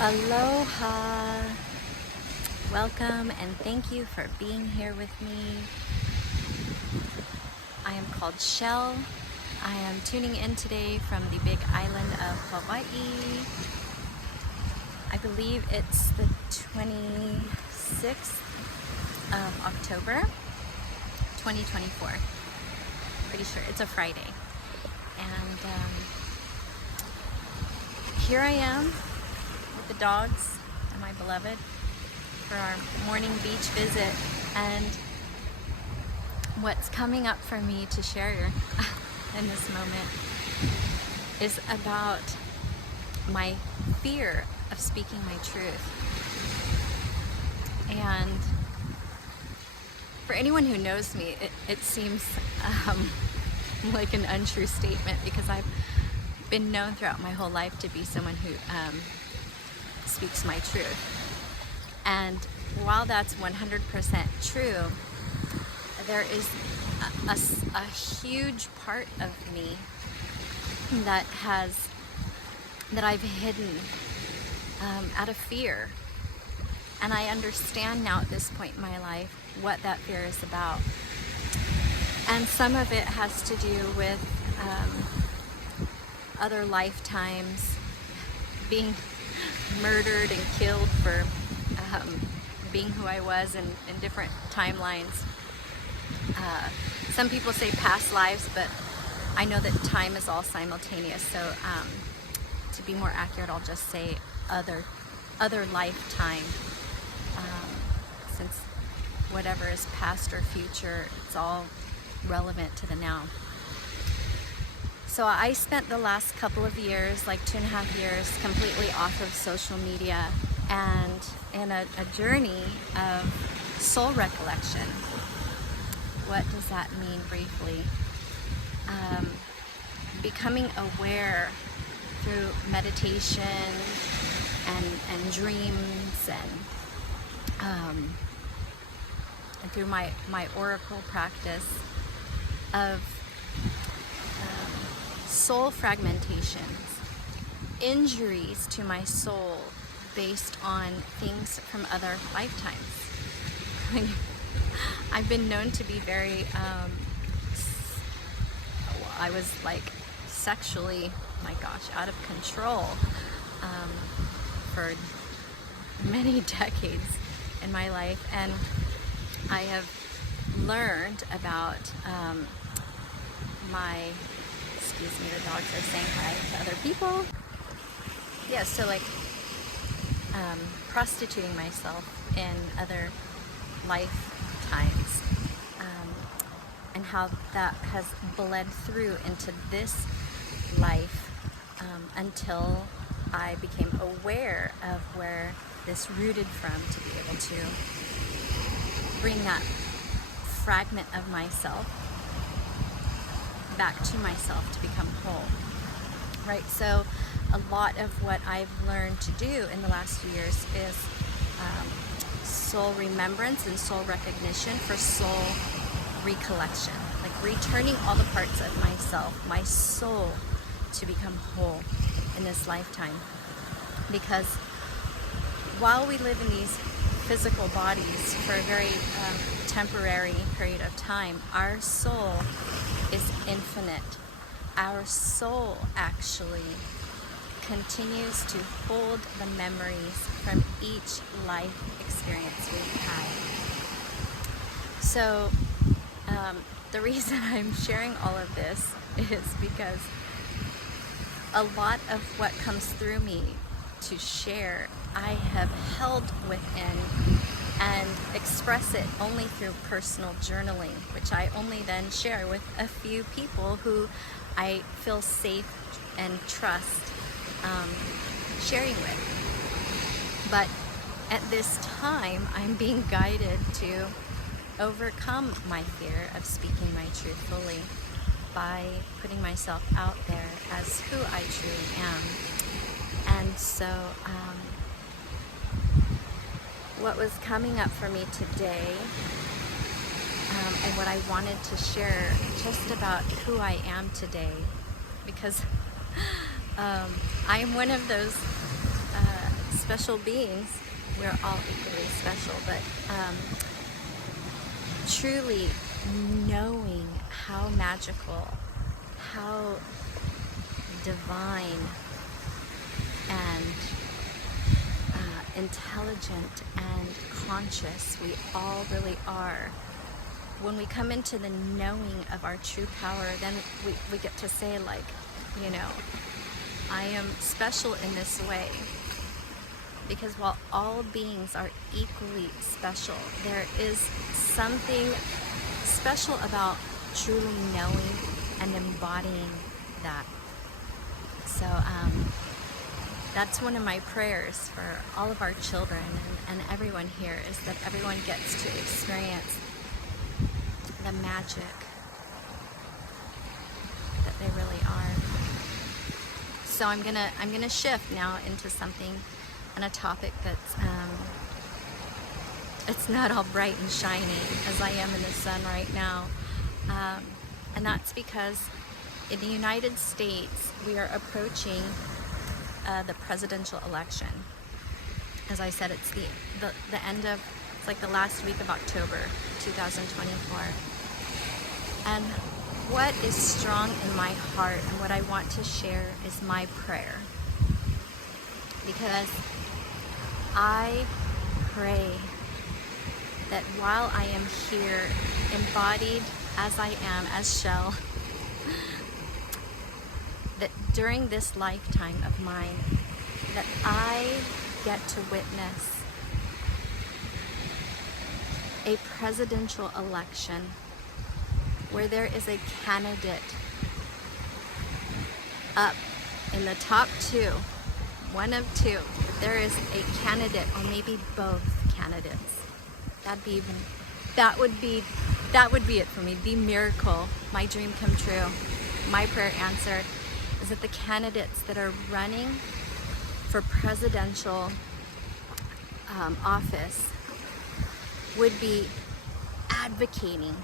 Aloha, welcome, and thank you for being here with me. I am called Shell. I am tuning in today from the big island of Hawaii. I believe it's the 26th of October, 2024. Pretty sure it's a Friday. And here I am with the dogs and my beloved for our morning beach visit. And what's coming up for me to share in this moment is about my fear of speaking my truth. And for anyone who knows me, it seems like an untrue statement, because I've been known throughout my whole life to be someone who speaks my truth. And while that's 100% true, there is a huge part of me that I've hidden out of fear. And I understand now at this point in my life what that fear is about. And some of it has to do with other lifetimes, being murdered and killed for being who I was in different timelines. Some people say past lives, but I know that time is all simultaneous. So to be more accurate, I'll just say other lifetime, since whatever is past or future, it's all relevant to the now. So I spent the last couple of years, like 2.5 years, completely off of social media and in a journey of soul recollection. What does that mean briefly? Becoming aware through meditation and dreams and through my oracle practice of soul fragmentations, injuries to my soul based on things from other lifetimes. I've been known to be very, I was like sexually, my gosh, out of control for many decades in my life. And I have learned about excuse me, the dogs are saying hi to other people. Yeah, so like prostituting myself in other lifetimes, and how that has bled through into this life, until I became aware of where this rooted from, to be able to bring that fragment of myself back to myself to become whole, right? So a lot of what I've learned to do in the last few years is soul remembrance and soul recognition for soul recollection, like returning all the parts of myself, my soul, to become whole in this lifetime. Because while we live in these physical bodies for a very temporary period of time, our soul is infinite. Our soul actually continues to hold the memories from each life experience we've had. So the reason I'm sharing all of this is because a lot of what comes through me to share, I have held within and express it only through personal journaling, which I only then share with a few people who I feel safe and trust sharing with. But at this time, I'm being guided to overcome my fear of speaking my truth fully by putting myself out there as who I truly am. And so what was coming up for me today, and what I wanted to share just about who I am today, because I am one of those special beings. We're all equally special, but truly knowing how magical, how divine and intelligent and conscious we all really are. When we come into the knowing of our true power, then we get to say, like, you know, I am special in this way. Because while all beings are equally special, there is something special about truly knowing and embodying that. So that's one of my prayers for all of our children and everyone here, is that everyone gets to experience the magic that they really are. So I'm gonna shift now into something and a topic that's it's not all bright and shiny as I am in the sun right now, and that's because in the United States we are approaching the presidential election. As I said, it's the end of, it's like the last week of October 2024. And what is strong in my heart and what I want to share is my prayer. Because I pray that while I am here, embodied as I am, as Shell, that during this lifetime of mine, that I get to witness a presidential election where there is a candidate up in the top two, one of two. If there is a candidate, or maybe both candidates, that would be it for me. The miracle, my dream come true, my prayer answered, is that the candidates that are running for presidential office would be advocating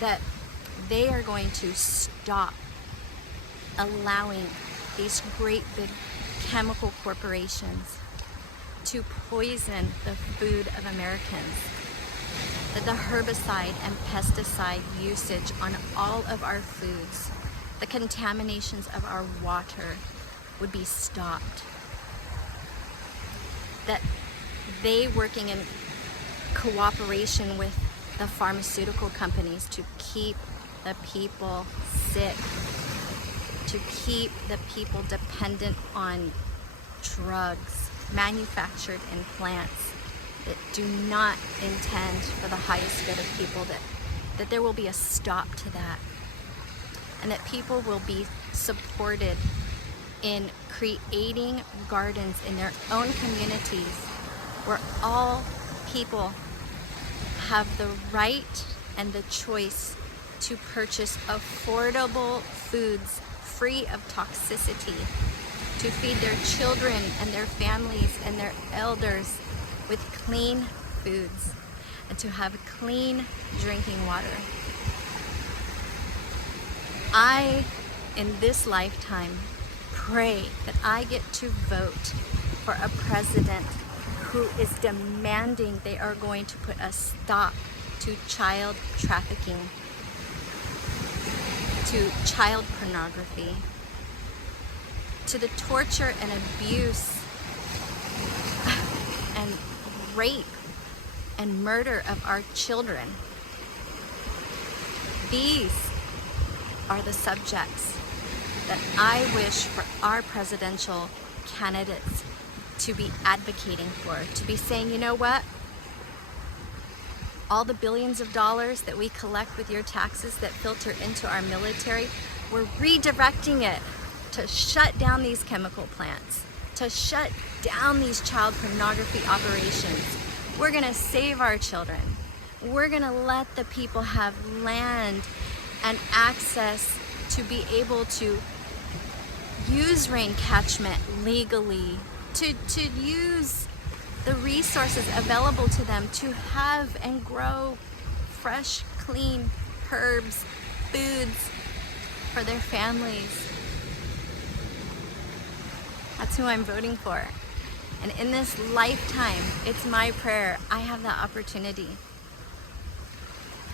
that they are going to stop allowing these great big chemical corporations to poison the food of Americans. That the herbicide and pesticide usage on all of our foods, the contaminations of our water would be stopped. That they, working in cooperation with the pharmaceutical companies to keep the people sick, to keep the people dependent on drugs manufactured in plants that do not intend for the highest good of people, that there will be a stop to that, and that people will be supported in creating gardens in their own communities where all people have the right and the choice to purchase affordable foods free of toxicity, to feed their children and their families and their elders with clean foods, and to have clean drinking water. I, in this lifetime, pray that I get to vote for a president who is demanding they are going to put a stop to child trafficking, to child pornography, to the torture and abuse and rape and murder of our children. These are the subjects that I wish for our presidential candidates to be advocating for, to be saying, you know what? All the billions of dollars that we collect with your taxes that filter into our military, we're redirecting it to shut down these chemical plants, to shut down these child pornography operations. We're gonna save our children. We're gonna let the people have land and access to be able to use rain catchment legally, to use the resources available to them to have and grow fresh, clean herbs, foods for their families. That's who I'm voting for. And in this lifetime, it's my prayer I have that opportunity.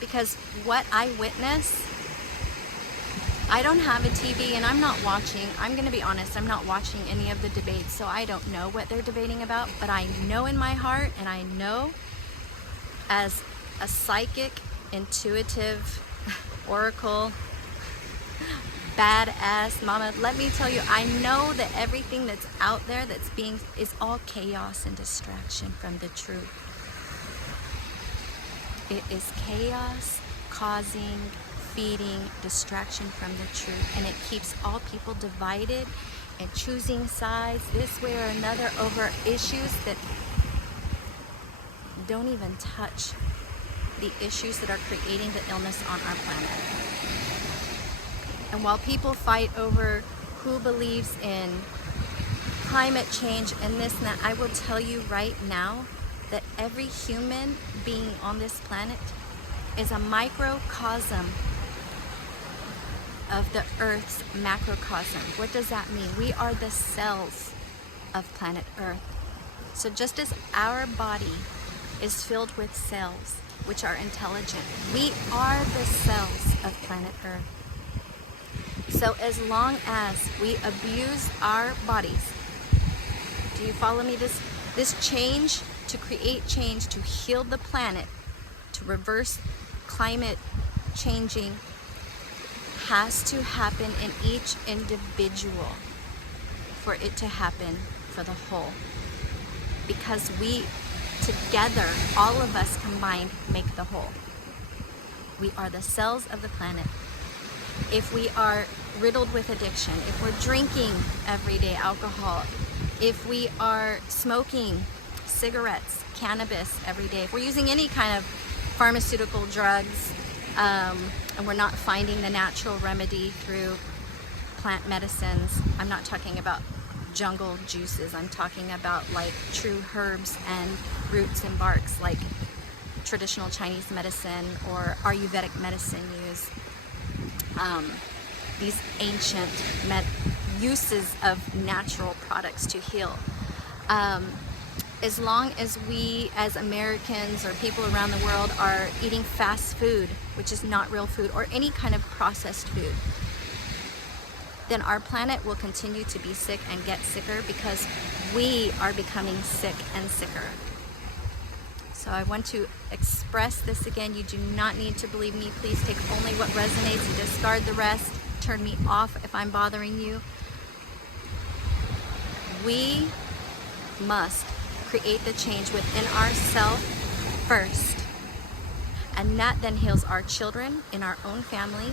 Because what I witness, I don't have a TV and I'm not watching. I'm going to be honest, I'm not watching any of the debates, so I don't know what they're debating about. But I know in my heart, and I know as a psychic, intuitive, oracle, badass mama, let me tell you, I know that everything that's out there is all chaos and distraction from the truth. It is chaos causing, feeding distraction from the truth, and it keeps all people divided and choosing sides this way or another over issues that don't even touch the issues that are creating the illness on our planet. And while people fight over who believes in climate change and this and that, I will tell you right now that every human being on this planet is a microcosm of the Earth's macrocosm. What does that mean? We are the cells of planet Earth. So just as our body is filled with cells, which are intelligent, we are the cells of planet Earth. So as long as we abuse our bodies, do you follow me? This change, to create change, to heal the planet, to reverse climate changing, has to happen in each individual for it to happen for the whole. Because we together, all of us combined, make the whole. We are the cells of the planet. If we are riddled with addiction, if we're drinking everyday alcohol, if we are smoking cigarettes, cannabis every day, if we're using any kind of pharmaceutical drugs, and we're not finding the natural remedy through plant medicines, I'm not talking about jungle juices, I'm talking about like true herbs and roots and barks like traditional Chinese medicine or Ayurvedic medicine use. These ancient uses of natural products to heal. As long as we as Americans or people around the world are eating fast food, which is not real food, or any kind of processed food, then our planet will continue to be sick and get sicker because we are becoming sick and sicker. So I want to express this again. You do not need to believe me. Please take only what resonates and discard the rest. Turn me off if I'm bothering you. We must create the change within ourselves first. And that then heals our children in our own family,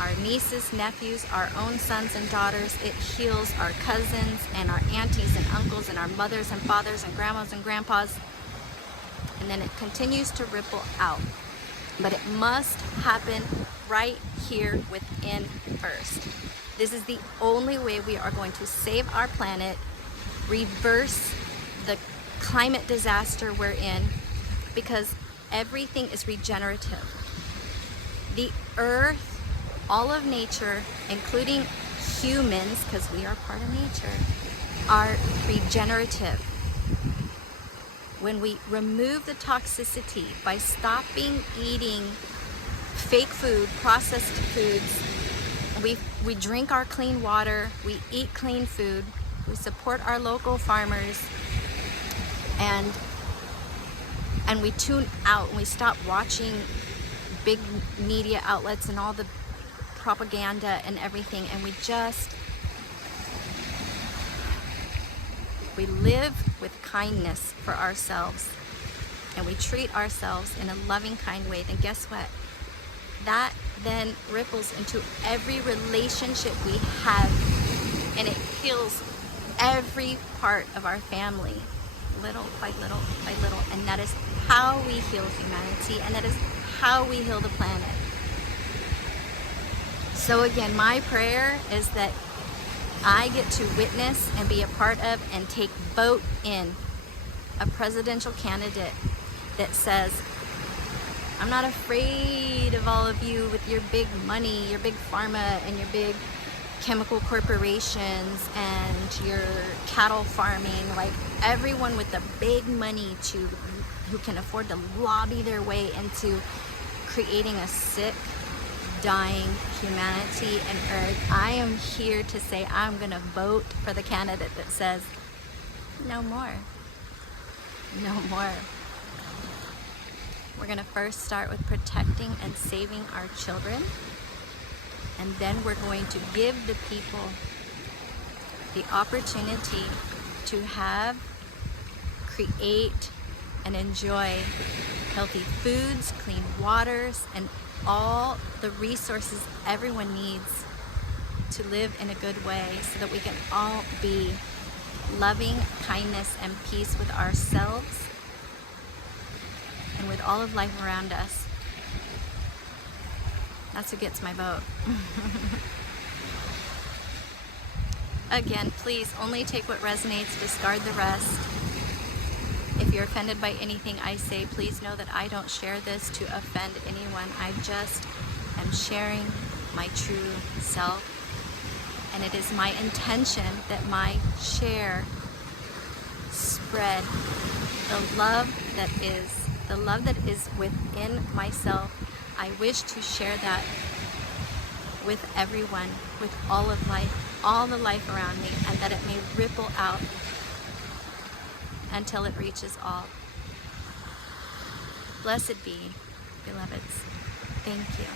our nieces, nephews, our own sons and daughters. It heals our cousins and our aunties and uncles and our mothers and fathers and grandmas and grandpas. And then it continues to ripple out. But it must happen right here within first. This is the only way we are going to save our planet, reverse the climate disaster we're in, because everything is regenerative. The earth, all of nature, including humans, because we are part of nature, are regenerative. When we remove the toxicity by stopping eating fake food, processed foods, we drink our clean water, we eat clean food, we support our local farmers, and we tune out and we stop watching big media outlets and all the propaganda and everything, and we live with kindness for ourselves and we treat ourselves in a loving, kind way, then guess what? That then ripples into every relationship we have, and it heals every part of our family, little by little by little. And that is how we heal humanity, and that is how we heal the planet. So again, my prayer is that I get to witness and be a part of and take vote in a presidential candidate that says, I'm not afraid of all of you with your big money, your big pharma, and your big chemical corporations and your cattle farming, like everyone with the big money who can afford to lobby their way into creating a sick, dying humanity and earth. I am here to say I'm gonna vote for the candidate that says no more. No more. We're gonna first start with protecting and saving our children, and then we're going to give the people the opportunity to have, create, and enjoy healthy foods, clean waters, and all the resources everyone needs to live in a good way, so that we can all be loving kindness and peace with ourselves and with all of life around us. That's who gets my vote. Again, please only take what resonates, discard the rest. If you're offended by anything I say, please know that I don't share this to offend anyone. I just am sharing my true self. And it is my intention that my share spread the love that is within myself. I wish to share that with everyone, with all of life, all the life around me, and that it may ripple out until it reaches all. Blessed be, beloveds. Thank you.